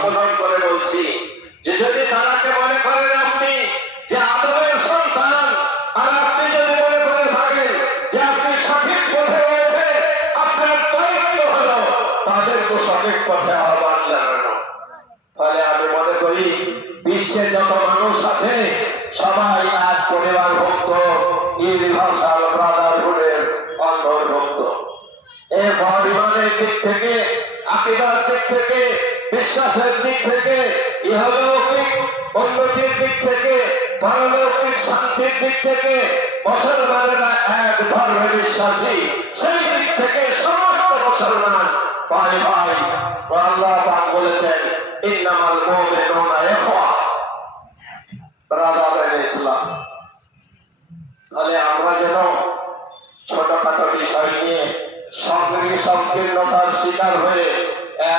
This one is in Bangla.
সম্বোধন করে বলছি যে যদি তারাকে মনে করেন আপনি যে আদমের সন্তান, আর আপনি যদি মনে করে থাকেন যে আপনি সঠিক পথে রয়েছে, আপনার দায়িত্ব হলো তাদেরকে সঠিক পথে আহ্বান জানানো। ফলে আমি মনে করি বিশ্বে যত মানুষ আছে সবাই এক পরিবারভুক্ত, ইউনিভার্সাল ব্রাদারহুডের অন্তর্ভুক্ত। এই ইমানের দিক থেকে, আকীদার দিক থেকে, বিশ্বাসের দিক থেকে, ইহলৌকিক উন্নতির দিক থেকে, পারলৌকিক শান্তির দিক থেকে মুসলমানেরা এক ধর্মে বিশ্বাসী। সেই দিক থেকে সমস্ত মুসলমান ভাই ভাই। আল্লাহ পাক বলেছেন ইন্নামাল মুমিনুনা ইখওয়া, ব্রাদার ইসলাম। তাহলে আমরা যেন ছোটখাটো বিষয় নিয়ে সংকীর্ণতার শিকার হয়ে